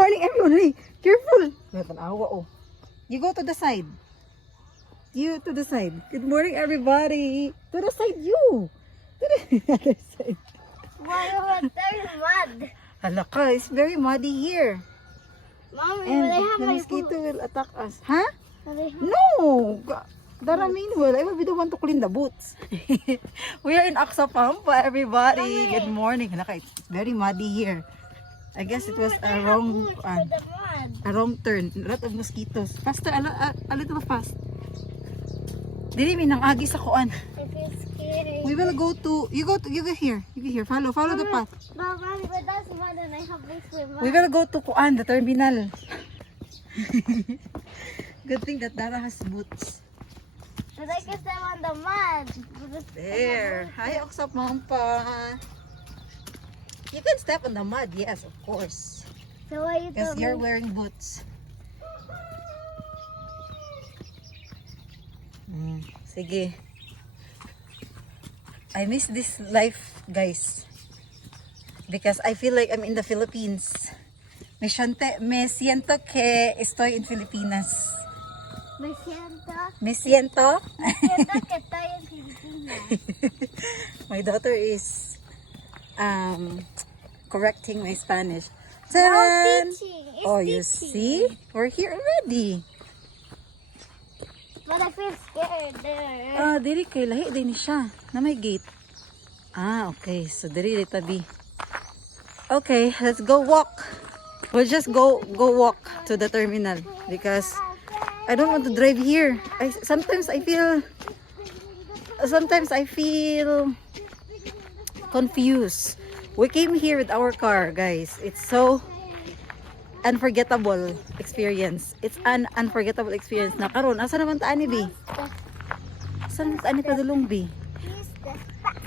morning, everyone. Hey, careful. Oh. You go to the side. You to the side. Good morning, everybody. To the side, you. To the other side. Why was there mud? Hala ka, it's very muddy here. Mommy, And will I have the my mosquito boots? will attack us. Huh? Will I have... No! The ramin will. I will be the one to clean the boots. We are in Oxapampa, everybody. Mommy. Good morning. Hala ka, it's very muddy here. I guess it was Will I a have wrong boots for the mud? a wrong turn. A lot of mosquitoes. Faster, a little fast. Dili mi nang agi sa kuan. I feel scary. We will go to you go here. You go here. Follow the path. But Mommy, but that's mud and I have boots for mud. We will go to kuan, the terminal. Good thing that Dara has boots. But I can step on the mud. There. Hi, Oxapampa. You can step on the mud, yes, of course. So why you Because told you're me? wearing boots. Sige. I miss this life, guys. Because I feel like I'm in the Philippines. Me siento que estoy en Filipinas. Me siento. Me siento? Siento que estoy en Filipinas. My daughter is correcting my Spanish. No Tadaan! teaching. It's Oh, you teaching. see? We're here already. But I feel scared there. Ah, diri kay lahi din siya na may gate. Ah, okay. So diri tabi. Okay, let's go walk. We'll just go walk to the terminal because I don't want to drive here. Sometimes I feel confused. We came here with our car, guys. It's so unforgettable experience. It's an unforgettable experience na karon. Asa naman ta ani bi? Saan ta ani padulong bi? He's the back.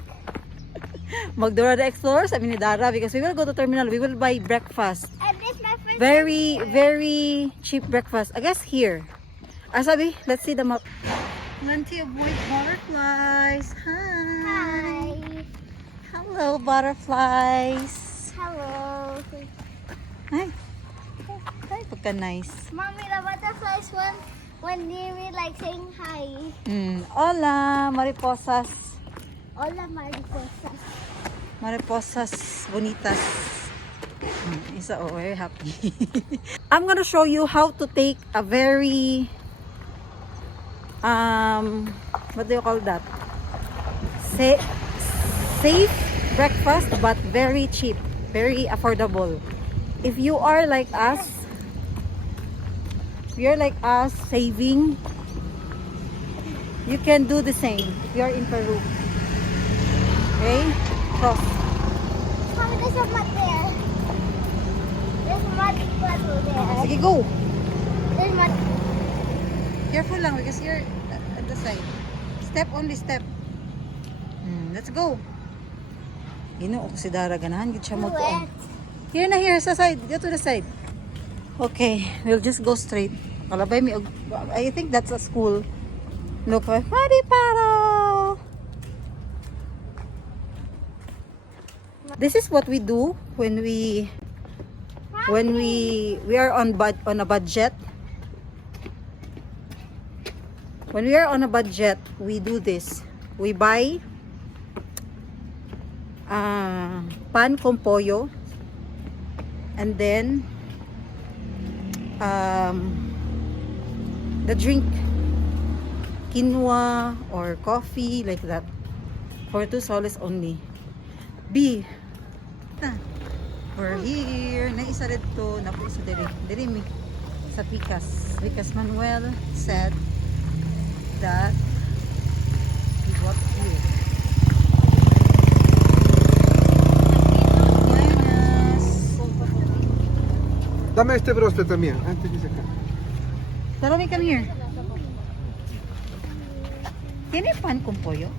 Magdora the Explorer sabi ni Dara because we will go to terminal. We will buy breakfast. And this my first Very cheap breakfast. I guess here. Sabi, let's see the map. Plenty of white butterflies. Hi. Hi. Hello, butterflies. Hello. Hi. Hi, pagka nice. Mommy, the butterflies when near me like saying hi. Hola, mariposas. Hola, mariposas. Mariposas bonitas. Isa, oh, very happy. I'm gonna show you how to take a very what do you call that? Safe breakfast but very cheap, very affordable. If you are like us, saving, you can do the same if you are in Peru. Okay? Cross. Mommy, there's a mud there. There's mud puddle there. Sige, go! There's mud. Careful lang because you're at the side. Step, only step. Let's go. Ginoo ko si Dara, ganahan gid siya magkuan. Wet. Here na, here sa side. Go to the side. Okay, we'll just go straight. Kalabay mi og I think that's a school. Look, Mariparo. This is what we do when we are on a budget. When we are on a budget, we do this. We buy pan con pollo, and then the drink, quinoa or coffee, like that, for 2 soles only. We're here. Naisa dito, napo sa diri mi sa Picas. Because Manuel said that he bought here. Yes. Dame este broste también, antes de sacar. Salome, come here. ¿Tiene pan con pollo?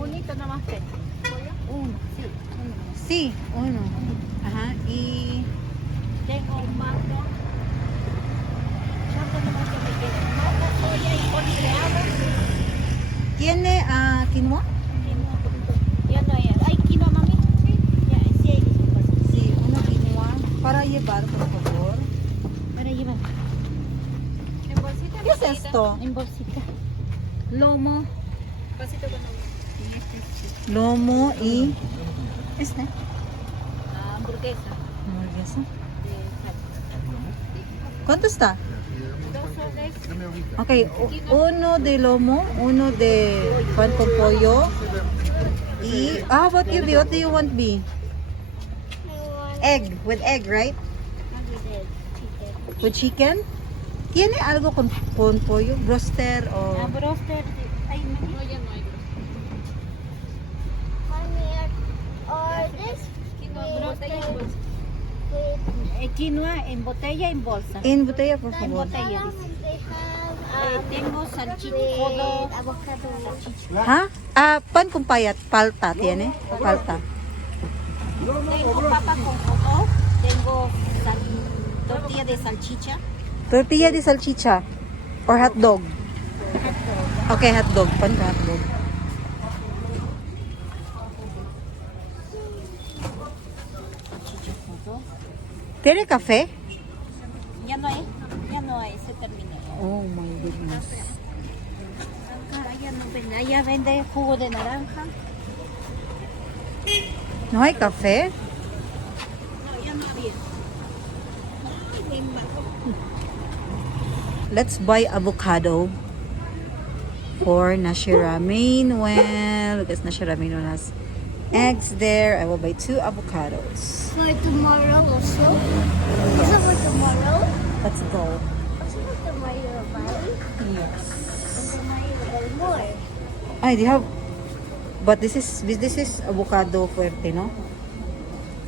Unito nomás que. Uno, sí. Sí, uno. Ajá, y... Tengo un mango. ¿Cuánto nomás que me queda? Mango, soya y congelado. ¿Tiene quinoa? Ya no hay. ¿Hay quinoa, mami? Sí. Ya, sí hay. Sí, uno quinoa. Para llevar, por favor. Para llevar. En bolsita. ¿Qué es esto? En bolsita. Lomo. Vasito con agua. Y este es chico. Lomo y... Este. Hamburguesa. Hamburguesa. De ¿Cuánto está? 2 soles. Dame ahorita. Okay, uno de lomo, uno de pan con pollo. Y, what do you want, B? Egg, with egg, right? With chicken? ¿Tiene algo con pollo? Broster o... Broster. Ay, No, ya no hay Or this quinoa, botella y bolsa. quinoa en botella en bolsa. In botella, por favor. Botella. Tengo salchicha, avocado, salchicha. ¿Ha? Pan con payat, palta, ¿tiene? Palta. Tengo papa con jodo. Tengo tortilla de salchicha. Tortilla de salchicha or hot dog? Okay, hot dog. Pan ka hot dog. Salchicha jodo. ¿Tiene café? Ya no hay, se terminó. Oh my goodness. Acá ya no vende, allá vende jugo de naranja. ¿No hay café? No, ya no había. Ay, bien bajo. Let's buy avocado for Nashira Manuel because Nashira Manuel has eggs there. I will buy 2 avocados. For tomorrow also? Also for tomorrow? Let's go. Also for tomorrow, right? Yes. And tomorrow more. Ay, they have. But this is avocado fuerte, no?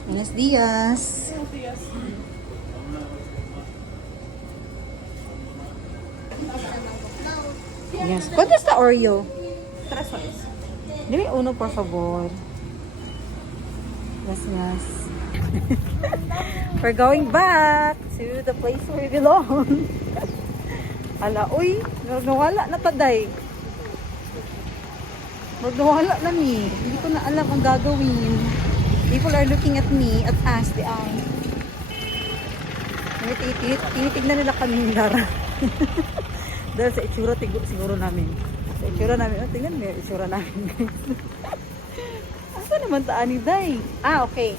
Buenos días. Yes. ¿Cuánto está Oreo? 3 soles. Dime uno, por favor. Yes. We're going back to the place where we belong. Ala, uy, nawala na taday. Nawala na ni. Hindi ko na alam ang gagawin. People are looking at me, at us, the eye. Tinitignan nila kami Lara. Dahil sa itsura siguro namin. Sa itsura namin. Oh, tingnan mo yung itsura namin, guys. Asa naman taan ni Day? Okay.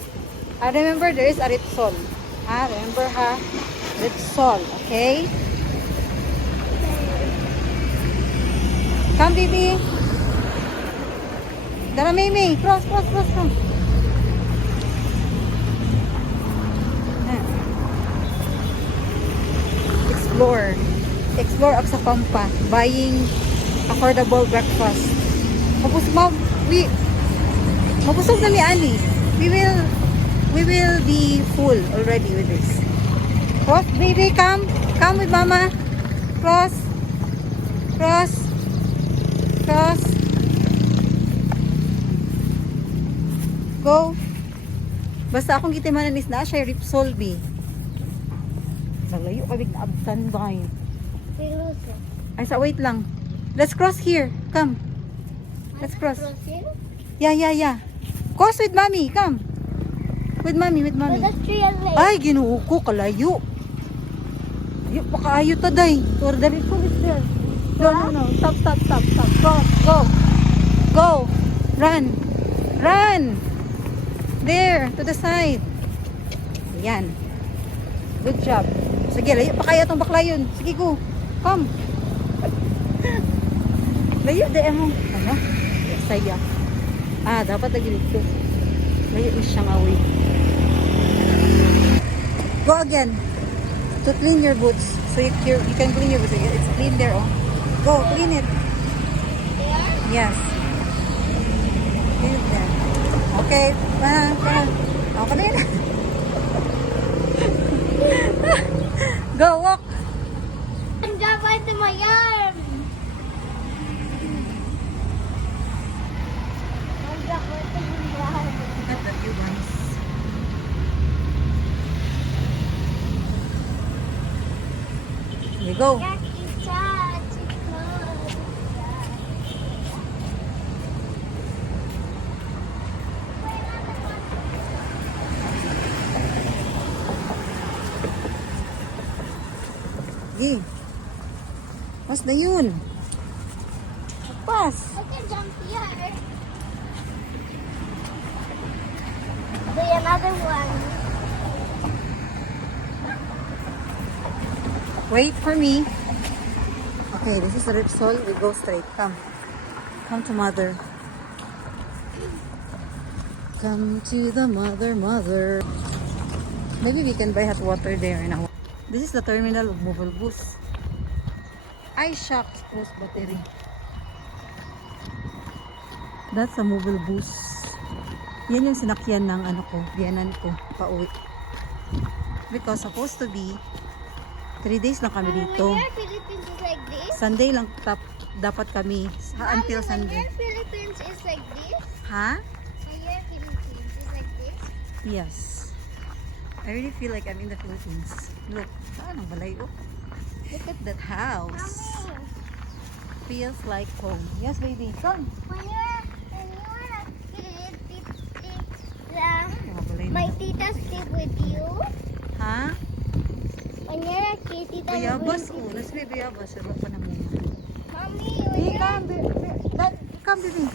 I remember there is a Ritsol. Remember ha? Ritsol, okay? Come, baby. Dara, Mimi. Cross. Explore up sa Pampa, buying affordable breakfast. Tapos mabusog na ni Ani. We will be full already with this. Cross, baby, come with mama. Cross. Go. Basta akong kitimanan is na siya Ripsol B. Nalayo kabig na abtan ba kayo? Ay, wait lang. Let's cross here. Come. Let's cross. Yeah. Cross with mommy. Come. With mommy. Ay, ginuo ko. Kalayo. Ayo, pakaayo ta, day. Or the Ripsol is there. No. Stop. Go. Run. There. To the side. Ayan. Good job. Sige, layo pa kaya itong bakla yun. Sige, go. Come. Layo, dahil mo. Ano? Saya. Dapat lagi dito. Layo is siyang away. Go again. To clean your boots. So you can clean your boots. It's clean there, oh. Go, clean it. Yes. Clean it there. Okay. Ako na yun. Go, walk. I'm jumping to my arm. Not that you guys. Here you go. Sige. Mas na yun. Pas. I can jump here. Do another one. Wait for me. Okay, this is the Repsol. We go straight. Come. Come to mother. Come to the mother. Maybe we can buy hot water there now. This is the terminal of mobile bus. iShocks post battery. That's a mobile bus. Yan yung sinakyan ng ano ko, biyanan ko, pauwi. Because supposed to be 3 days lang kami dito. When you're Philippines is like this. Sunday lang dapat kami until When Sunday. you're Philippines is like this. Ha? When you're Philippines is like this. Yes. I really feel like I'm in the Philippines. Look, saan ang balay? Oh, look at that house. Mommy, Feels like home. Yes, baby. Come. when you're a kid, Mga balay my na. tita sleep with you. Ha? When you're a kid, tita Bayabas. will Oh, let's be bayabas. Sarap pa naman. Mommy, Hey, come, baby. Come, baby.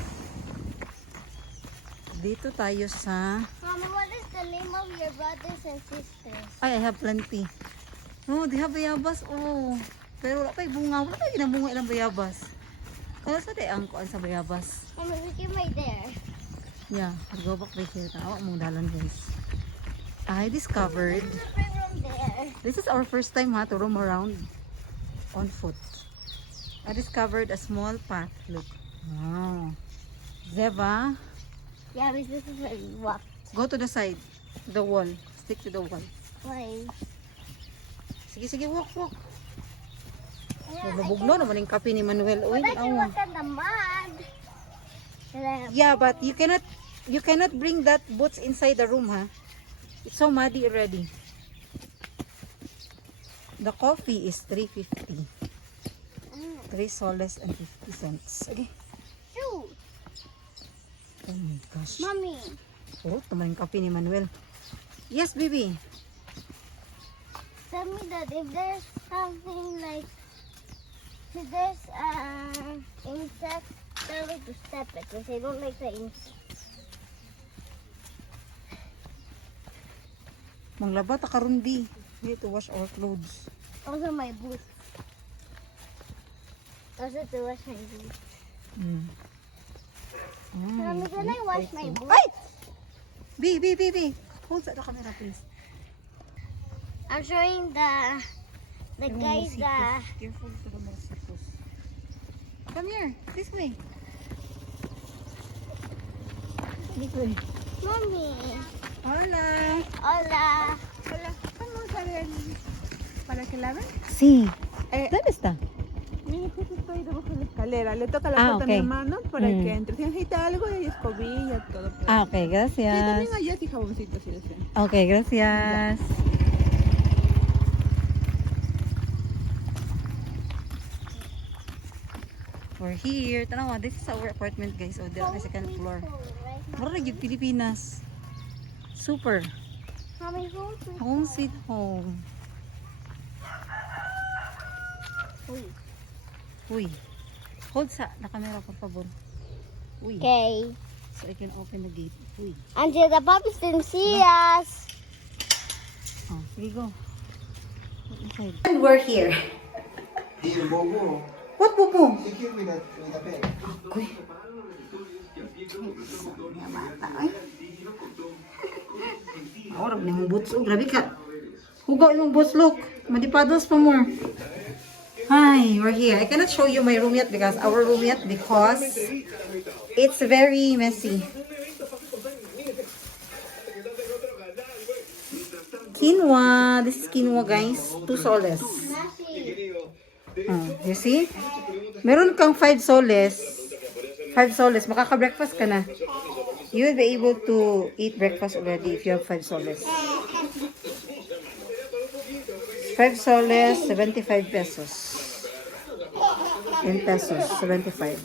Dito tayo sa... Mama, what is the name of your brothers and sisters? Ay, I have plenty. Oh, they have bayabas. Oh. Pero wala pa yung bunga. Wala pa yung bunga ilang bayabas. Kaya sa ang kuan sa bayabas. Mama, we can right there. Yeah, I'll go back right here. Tawa mong dalan, guys. I discovered... My room there. This is our first time to roam around on foot. I discovered a small path. Look. Wow. Zeva, Yeah, this is like what? go to the side. The wall. Stick to the wall. Why? Sige, walk. Yeah, Nabugno naman yung kape ni Manuel. Uy, but I can awa. walk in the mud. Yeah, but you cannot bring that boots inside the room, ha? It's so muddy already. The coffee is $3.50. 3 soles and 50 cents. Okay. Shoot, Oh my gosh. mommy. Oh, naman yung kape ni Manuel. Yes, baby. Tell me that if there's something like, if there's insect, tell me to step it because I don't like the insect. Manglaba ta karon di. We need to wash our clothes. Also my boots. Also to wash my boots. Mm. Mommy, can I wash my boots? Ay! B. Hold the camera, please. I'm showing the Yung guys mosquitoes. Careful to the mosquitoes. Come here. This way. This way. Mommy. Hola. Hola. Hola, ¿cómo saber para que laven? Sí. ¿Dónde está? Mi hijo estoy debajo de la escalera. Le toca la Ah, puerta ok. a mi hermano para Mm. que entre. Si necesita algo, hay escobilla, todo. Ah, ok. Sí, Gracias. también allá sí jaboncito, si desea. Ok, gracias. We're here. Tanawa, this is our apartment, guys. So, the second floor. Mura yung Pilipinas. Super. Mommy, home sweet Home sweet home. Uy. Uy. Hold sa na camera, por favor. Uy. Okay. So, I can open the gate. Uy. Until the puppies didn't see us. Oh, sige, go. Go inside. And we're here. Hey, Bobo, What, Pupu? take care with the bag. Uy. Orab na yung boots. Oh, grabe ka. Hugaw yung boots, look. Madipados pa more. Hi, we're here. I cannot show you my room yet because it's very messy. Quinoa. This is quinoa, guys. 2 soles. Oh, you see? Meron kang 5 soles. 5 soles. Makaka-breakfast ka na. You will be able to eat breakfast already if you have 5 soles. 5 soles, 75 pesos. 10 pesos, 75.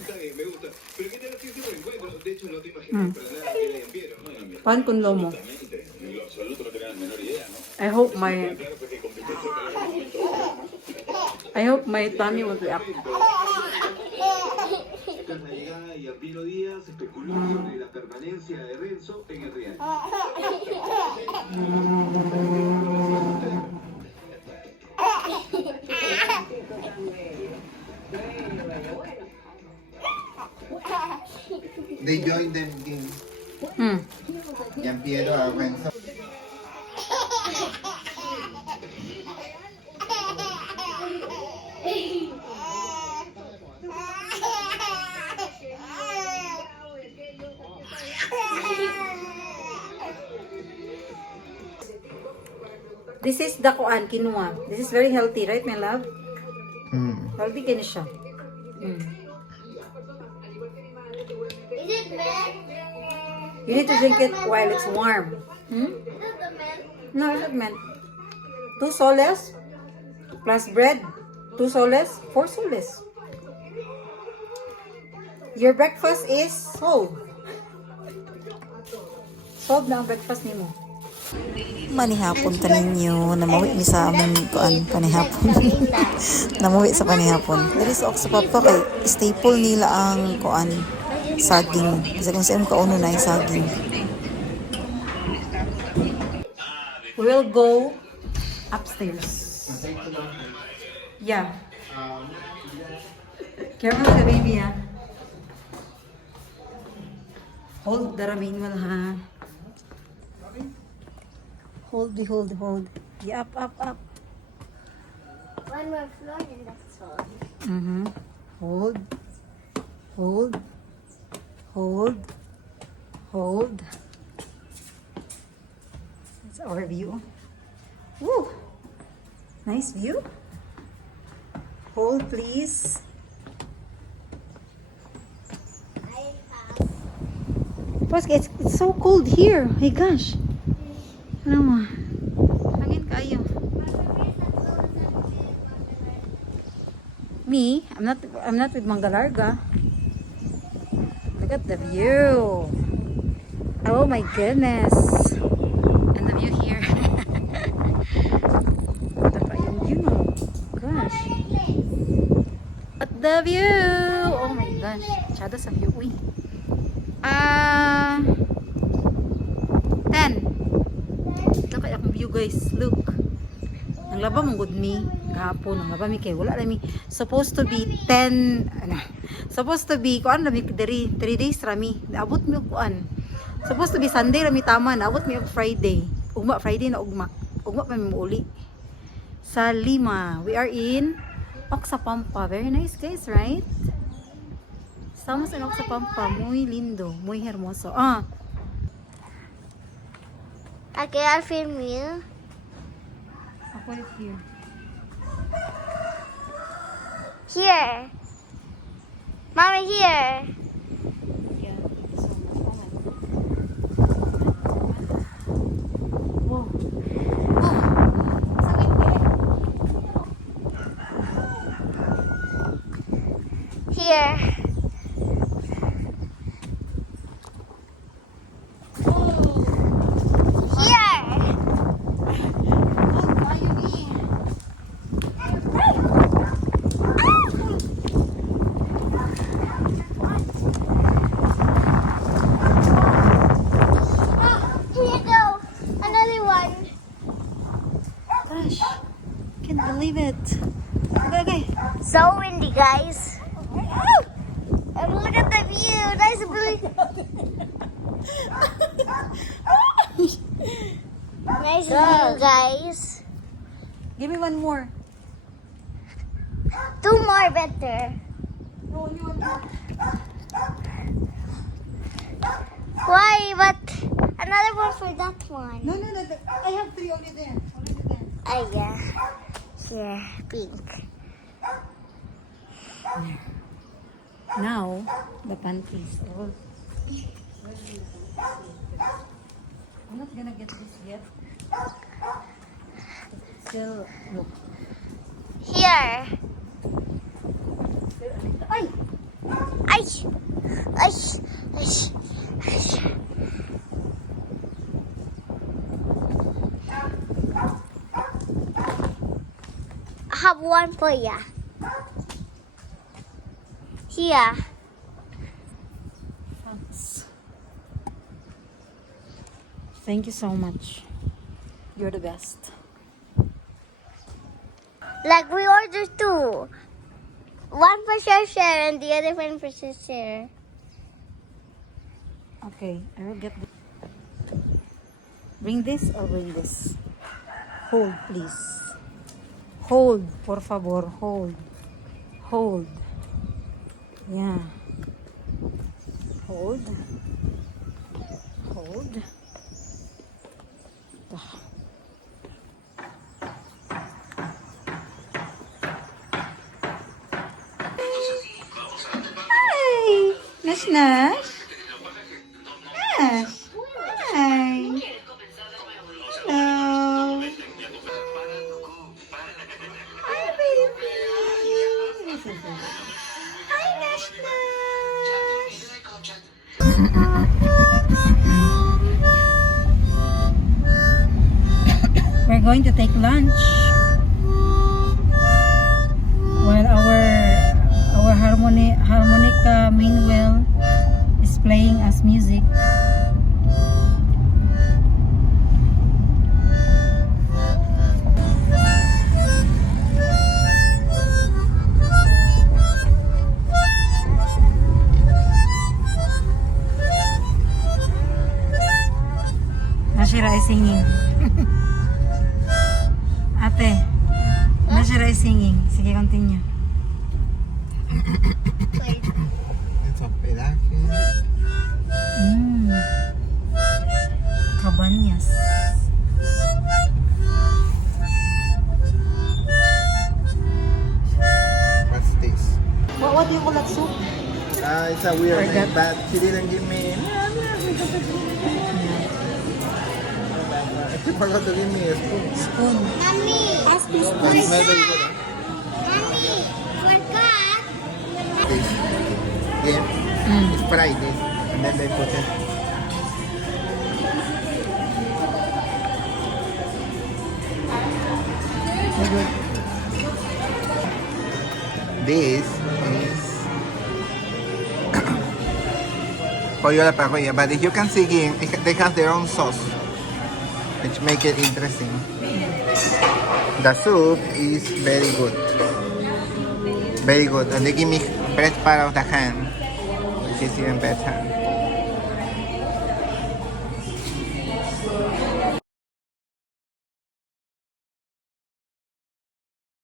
Pan con lomo. I hope my I hope my tummy will react. Tras la llegada de Yambino Díaz, se especuló sobre la permanencia de Renzo en el Real. They joined them in Hmm. Giampiero Renzo. This is the kuan, quinoa. This is very healthy, right, my love? Healthy kini siya. Mm. Is it milk? You need to drink it while it's warm. Hmm? Is it the milk? No, it's not meant. 2 soles plus bread. 2 soles, 4 soles. Your breakfast is solved. Solved na ang breakfast nimo. Manihapon ta ninyo. Namawi mi sa aming kuan panihapon. Namawi sa panihapon. Dili sa sa papa kay staple nila ang kuan saging. Kasi kung saan kauno na yung saging. We will go upstairs. Yeah. Careful ka, baby, ha? Hold the ramin mo, ha? Hold. Yeah, up. One more floor and that's all. Mm-hmm. Hold. That's our view. Woo! Nice view. Hold, please. Plus, it's so cold here. Hey, gosh. Ano mo? Hangin kayo. Me? I'm not with Mangalarga. Look at the view. Oh my goodness. And the view here. Ito pa yung view. Gosh. At the view. Oh my gosh. Masyado sa view. Uy. 10. Ito kaya akong view, guys. Look. Ang laba mong good me. Kahapon. Ang laba mi kay. Wala lang mi. Supposed to be 10. Supposed to be. Kuan lang mi. 3 days rami. Abot mi kuan. Supposed to be Sunday rami tama. Abot mi Friday. Ugma. Friday na ugma. Ugma pa mi muuli. Sa Lima. We are in Oxapampa. Very nice, guys, right? Estamos en Oxapampa. Muy lindo. Muy hermoso. Okay, I'll film you. I'll put it here. Here. Mommy, here. Yeah. So, oh. Here. Here you go. Another one. Gosh. Can't believe it. Okay. So windy, guys. And look at the view. Nice blue. Nice view, guys. Give me one more. 2 more better. No, you want more. Why? But another one for that one. No. I have 3 already there. Oh, yeah. Here, pink. Now, the panties. Oh. I'm not gonna get this yet. Still, look. Here. Ay! Ay! Ay! Ay! Ay! have one for ya. Here. Thanks. Thank you so much. You're the best. Like we ordered two. One for share and the other one for share. Okay, I will get the... Bring this or bring this? Hold, please. Hold, por favor, hold. Hold. Yeah. Hold. Hold. Ah. Hi! Nash Nash? Nash! Hi! Hello! Hi, baby! Hi, Nash Nash! We're going to take lunch while our harmonica meanwhile is playing as music. Nashira is singing. Ate, Nashira is singing. Sige, continue. It's hospedaje. Cabañas. What's this? What do you call that soup? It's a weird Forgot. name, but she didn't give me. She forgot to give me a spoon. Spoon. Mommy. Ask this But spoon. it's not very good. Mommy. Forgot. This game is fried this, and then they put it. This is pollo a la parrilla, but if you can see again, they have their own sauce, which make it interesting. The soup is very good, and they give me bread part of the ham, which is even better.